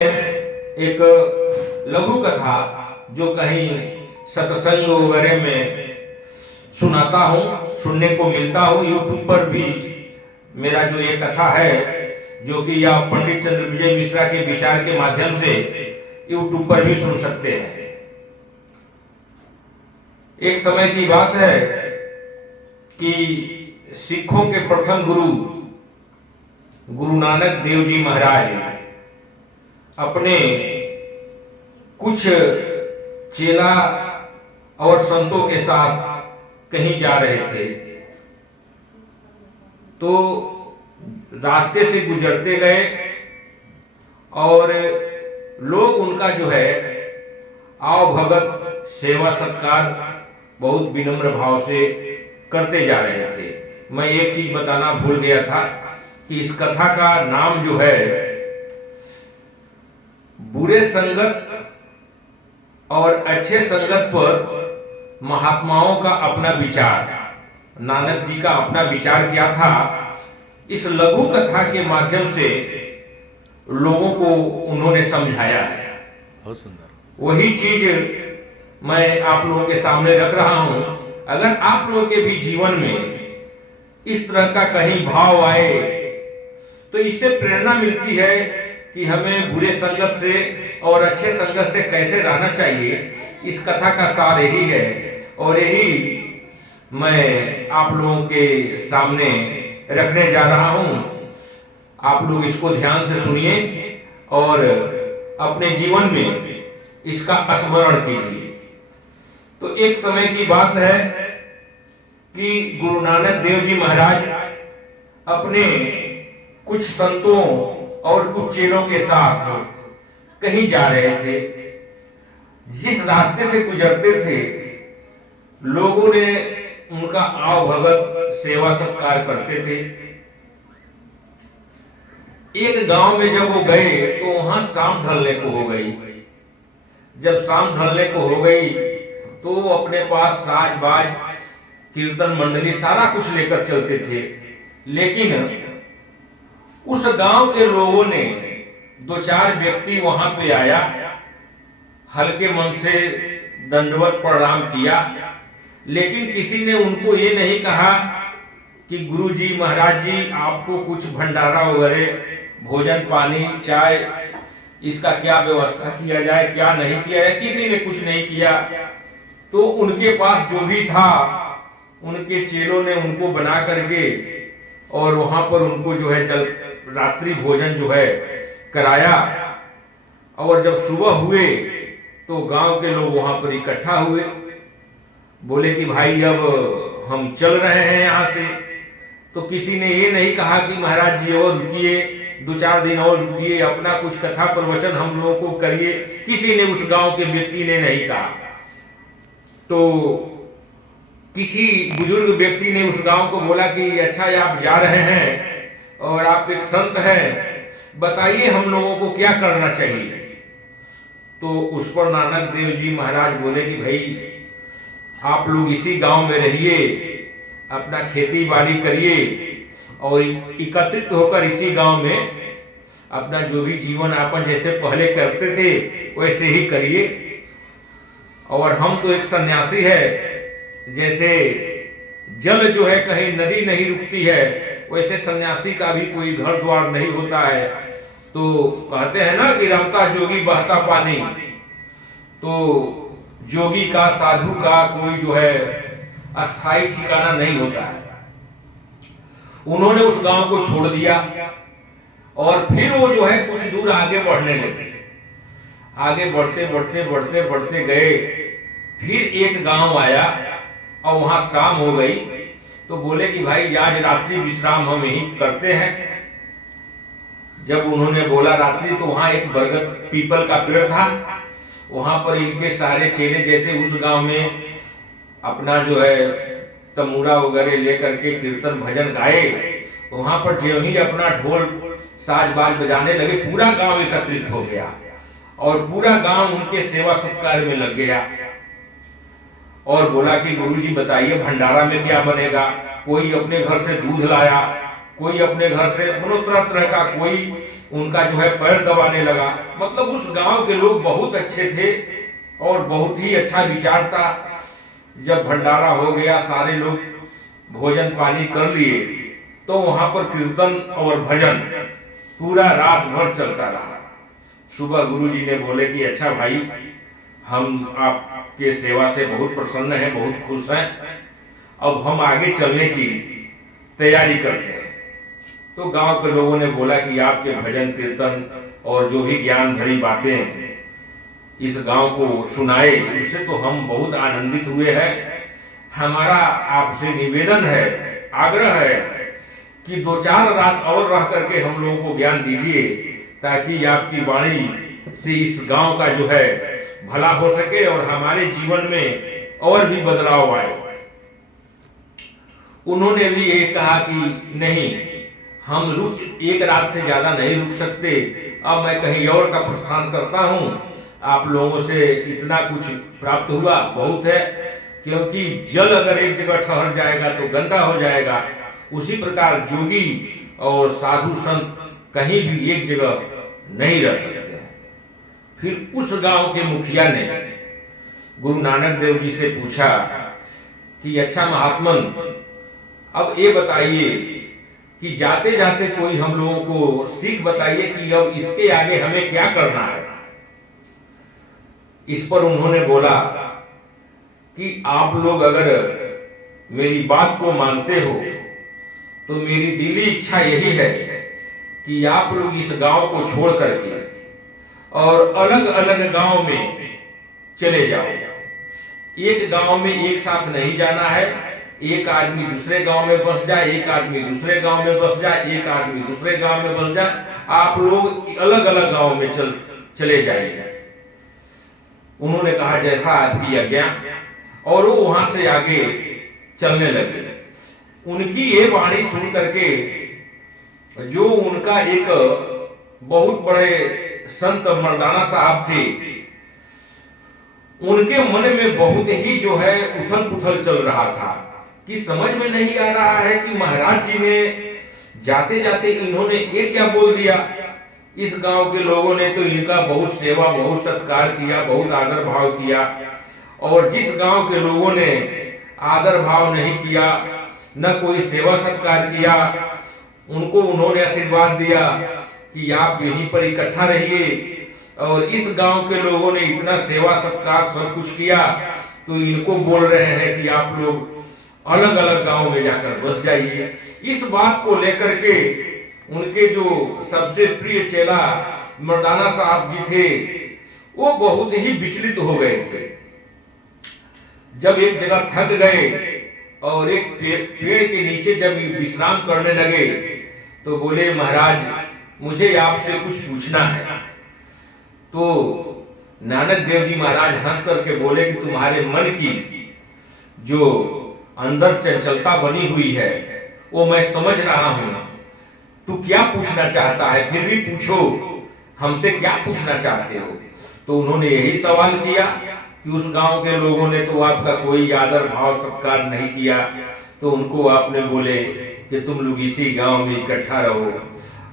एक लघु कथा जो कहीं सत्संग वगैरह में सुनाता हूँ, सुनने को मिलता हूँ। यूट्यूब पर भी मेरा जो ये कथा है, जो कि आप पंडित चंद्र विजय मिश्रा के विचार के माध्यम से यूट्यूब पर भी सुन सकते हैं। एक समय की बात है कि सिखों के प्रथम गुरु नानक देव जी महाराज अपने कुछ चेला और संतों के साथ कहीं जा रहे थे, तो रास्ते से गुजरते गए और लोग उनका जो है आओ भगत सेवा सत्कार बहुत विनम्र भाव से करते जा रहे थे। मैं एक चीज बताना भूल गया था कि इस कथा का नाम जो है बुरे संगत और अच्छे संगत पर महात्माओं का अपना विचार, नानक जी का अपना विचार क्या था, इस लघु कथा के माध्यम से लोगों को उन्होंने समझाया है। बहुत सुंदर। वही चीज मैं आप लोगों के सामने रख रहा हूं। अगर आप लोगों के भी जीवन में इस तरह का कहीं भाव आए तो इससे प्रेरणा मिलती है कि हमें बुरे संगत से और अच्छे संगत से कैसे रहना चाहिए। इस कथा का सार यही है और यही मैं आप लोगों के सामने रखने जा रहा हूं। आप लोग इसको ध्यान से सुनिए और अपने जीवन में इसका स्मरण कीजिए। तो एक समय की बात है कि गुरु नानक देव जी महाराज अपने कुछ संतों और कुछ चेलों के साथ कहीं जा रहे थे। जिस रास्ते से गुजरते थे लोगों ने उनका आओ भगत सेवा सत्कार करते थे। एक गांव में जब वो गए तो वहां शाम ढलने को हो गई। जब शाम ढलने को हो गई तो वो अपने पास साज बाज कीर्तन मंडली सारा कुछ लेकर चलते थे, लेकिन उस गांव के लोगों ने दो चार व्यक्ति वहां पे आया, हल्के मन से दंडवत प्रणाम किया, लेकिन किसी ने उनको ये नहीं कहा कि गुरु जी महाराज जी आपको कुछ भंडारा वगैरह भोजन पानी चाय इसका क्या व्यवस्था किया जाए, क्या नहीं किया जाए। किसी ने कुछ नहीं किया। तो उनके पास जो भी था उनके चेलों ने उनको बना करके और वहां पर उनको जो है जल रात्रि भोजन जो है कराया। और जब सुबह हुए तो गांव के लोग वहां पर इकट्ठा हुए, बोले कि भाई अब हम चल रहे हैं यहाँ से। तो किसी ने ये नहीं कहा कि महाराज जी और रुकिए, दो चार दिन और रुकिए, अपना कुछ कथा प्रवचन हम लोगों को करिए। किसी ने उस गांव के व्यक्ति ने नहीं कहा। तो किसी बुजुर्ग व्यक्ति ने उस गांव को बोला कि अच्छा आप जा रहे हैं और आप एक संत हैं, बताइए हम लोगों को क्या करना चाहिए। तो उस पर नानक देव जी महाराज बोले कि भाई आप लोग इसी गांव में रहिए, अपना खेती बाड़ी करिए और एकत्रित होकर इसी गांव में अपना जो भी जीवन यापन जैसे पहले करते थे वैसे ही करिए। और हम तो एक सन्यासी है, जैसे जल जो है कहीं नदी नहीं रुकती है वैसे सन्यासी का भी कोई घर द्वार नहीं होता है। तो कहते हैं ना कि रमता जोगी बहता पानी, तो जोगी का साधु का कोई जो है अस्थाई ठिकाना नहीं होता है। उन्होंने उस गांव को छोड़ दिया और फिर वो जो है कुछ दूर आगे बढ़ने लगे। आगे बढ़ते बढ़ते बढ़ते बढ़ते गए, फिर एक गांव आया और वहां शाम हो गई। तो बोले कि भाई आज रात्रि विश्राम हम यहीं करते हैं। जब उन्होंने बोला रात्रि, तो वहां एक बरगद पीपल का पेड़ था, वहां पर इनके सारे चेले जैसे उस गांव में अपना जो है तमूरा वगैरह लेकर के कीर्तन भजन गाए। वहां पर जो ही अपना ढोल साज बाज बजाने लगे, पूरा गांव एकत्रित हो गया और पूरा गांव उनके सेवा सत्कार में लग गया। और बोला कि गुरुजी बताइए भंडारा में क्या बनेगा। कोई अपने घर से दूध लाया, कोई अपने घर से तरह तरह का कोई उनका जो है पैर दबाने लगा। मतलब उस गांव के लोग बहुत अच्छे थे और बहुत ही अच्छा विचार था। जब भंडारा हो गया, सारे लोग भोजन पानी कर लिए, तो वहां पर कीर्तन और भजन पूरा रात भर चलता रहा। सुबह गुरुजी ने बोले कि अच्छा भाई, हम आपके सेवा से बहुत प्रसन्न हैं, बहुत खुश हैं, अब हम आगे चलने की तैयारी करते हैं। तो गांव के लोगों ने बोला कि आपके भजन कीर्तन और जो भी ज्ञान भरी बातें इस गांव को सुनाए, उससे तो हम बहुत आनंदित हुए हैं। हमारा आपसे निवेदन है, आग्रह है कि 2-4 रात और रह करके हम लोगों को ज्ञान दीजिए, ताकि आपकी वाणी से इस गांव का जो है भला हो सके और हमारे जीवन में और भी बदलाव आए। उन्होंने भी ये कहा कि नहीं, हम एक रात से ज्यादा नहीं रुक सकते, अब मैं कहीं और का प्रस्थान करता हूं। आप लोगों से इतना कुछ प्राप्त हुआ बहुत है, क्योंकि जल अगर एक जगह ठहर जाएगा तो गंदा हो जाएगा। उसी प्रकार जोगी और साधु संत कहीं भी एक जगह नहीं रह सकते हैं। फिर उस गांव के मुखिया ने गुरु नानक देव जी से पूछा कि अच्छा महात्मन, अब ये बताइए कि जाते जाते कोई हम लोगों को सीख बताइए कि अब इसके आगे हमें क्या करना है। इस पर उन्होंने बोला कि आप लोग अगर मेरी बात को मानते हो तो मेरी दिली इच्छा यही है कि आप लोग इस गांव को छोड़ करके और अलग अलग गांव में चले जाओ। एक गांव में एक साथ नहीं जाना है। एक आदमी दूसरे गांव में बस जाए, एक आदमी दूसरे गांव में बस जाए, एक आदमी दूसरे गांव में बस जाए। आप लोग अलग अलग गांव में चले जाइए। उन्होंने कहा जैसा आपकी आज्ञा, और वो वहां से आगे चलने लगे। उनकी ये वाणी सुन करके जो उनका एक बहुत बड़े संत मर्दाना साहब थे, उनके मन में बहुत ही जो है उथल पुथल चल रहा था कि समझ में नहीं आ रहा है कि महाराज जी ने जाते जाते इन्होंने ये क्या बोल दिया। इस गांव के लोगों ने तो इनका बहुत सेवा, बहुत सत्कार किया, बहुत आदर भाव किया, और जिस गांव के लोगों ने आदर भाव नहीं किया, न कोई सेवा सत्कार किया, उनको उन्होंने आशीर्वाद दिया कि आप यहीं पर इकट्ठा रहिए। और इस गांव के लोगों ने इतना सेवा सत्कार सब कुछ किया, तो इनको बोल रहे हैं कि आप लोग अलग अलग गांव में जाकर बस जाइए। इस बात को लेकर के उनके जो सबसे प्रिय चेला मर्दाना साहब जी थे, वो बहुत ही विचलित हो गए थे। जब एक जगह थक गए और एक पेड़ के नीचे जब विश्राम करने लगे, तो बोले महाराज, मुझे आपसे कुछ पूछना है। तो नानक देव जी महाराज हंस करके बोले कि तुम्हारे मन की जो अंदर चंचलता बनी हुई है वो मैं समझ रहा हूं। तू क्या पूछना चाहता है, फिर भी पूछो, हमसे क्या पूछना चाहते हो। तो उन्होंने यही सवाल किया कि उस गांव के लोगों ने तो आपका कोई आदर भाव सत्कार नहीं किया, तो उनको आपने बोले कि तुम लोग इसी गांव में इकट्ठा रहो,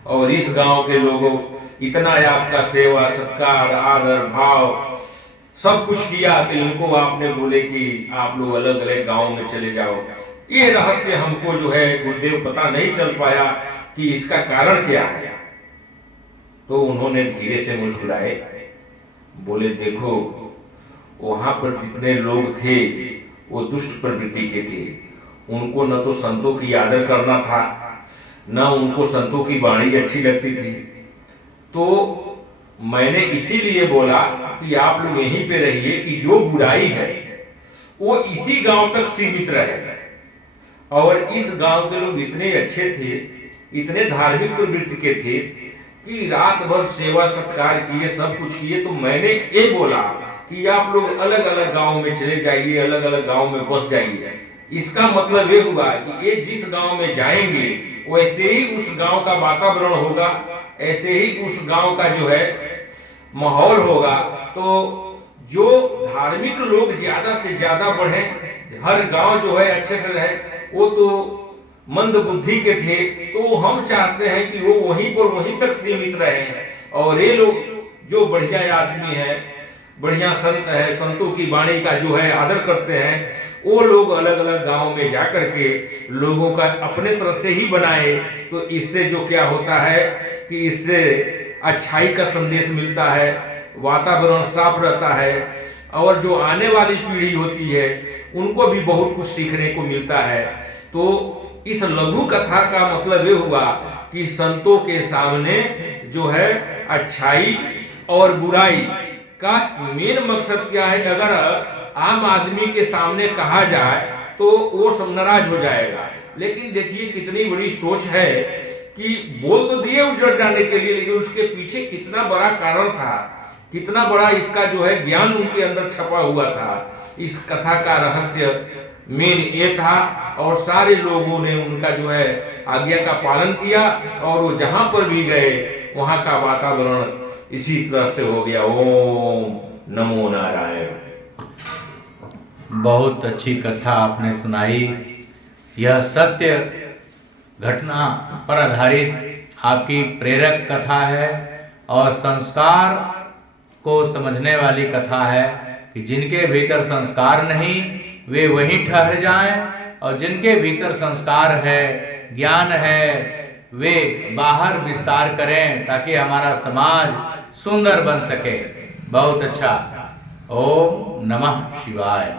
और इस गांव के लोगों इतना आपका सेवा सत्कार आदर भाव सब कुछ किया, तो इनको आपने बोले कि आप लोग अलग अलग गांव में चले जाओ। ये रहस्य हमको जो है गुरुदेव पता नहीं चल पाया कि इसका कारण क्या है। तो उन्होंने धीरे से मुस्कुराए, बोले देखो, वहां पर जितने लोग थे वो दुष्ट प्रवृत्ति के थे। उनको न तो संतों की आदर करना था, न उनको संतों की वाणी अच्छी लगती थी। तो मैंने इसीलिए बोला कि आप लोग यहीं पे रहिए कि जो बुराई है वो इसी गांव तक सीमित रहे। और इस गांव के लोग इतने अच्छे थे, इतने धार्मिक प्रवृत्ति के थे कि रात भर सेवा सत्कार किए, सब कुछ किए। तो मैंने ये बोला कि आप लोग अलग अलग गांव में चले जाइए, अलग अलग गांव में बस जाइए। इसका मतलब ये हुआ कि ये जिस गांव में जाएंगे वैसे ही उस गांव का वातावरण होगा, ऐसे ही उस गांव का जो है माहौल होगा। तो जो धार्मिक लोग ज्यादा से ज्यादा बढ़े, हर गांव जो है अच्छे से रहे, वो तो मंद बुद्धि के थे, तो हम चाहते हैं कि वो वहीं पर वहीं तक सीमित रहे। और ये लोग जो बढ़िया आदमी है, बढ़िया संत है, संतों की वाणी का जो है आदर करते हैं, वो लोग अलग अलग गांव में जाकर के लोगों का अपने तरफ से ही बनाए। तो इससे जो क्या होता है कि इससे अच्छाई का संदेश मिलता है, वातावरण साफ रहता है, और जो आने वाली पीढ़ी होती है उनको भी बहुत कुछ सीखने को मिलता है। तो इस लघु कथा का मतलब ये हुआ कि संतों के सामने जो है अच्छाई और बुराई का मेन मकसद क्या है, अगर आम आदमी के सामने कहा जाए तो वो सब नाराज हो जाएगा। लेकिन देखिए कितनी बड़ी सोच है कि बोल तो दिए उजड़ जाने के लिए, लेकिन उसके पीछे कितना बड़ा कारण था, कितना बड़ा इसका जो है ज्ञान उनके अंदर छपा हुआ था। इस कथा का रहस्य मेन ये था, और सारे लोगों ने उनका जो है आज्ञा का पालन किया, और वो जहां पर भी गए वहां का वातावरण इसी तरह से हो गया। ओम नमो नारायण। बहुत अच्छी कथा आपने सुनाई। यह सत्य घटना पर आधारित आपकी प्रेरक कथा है और संस्कार को समझने वाली कथा है कि जिनके भीतर संस्कार नहीं वे वहीं ठहर जाएं, और जिनके भीतर संस्कार है, ज्ञान है, वे बाहर विस्तार करें ताकि हमारा समाज सुंदर बन सके। बहुत अच्छा। ओम नमः शिवाय।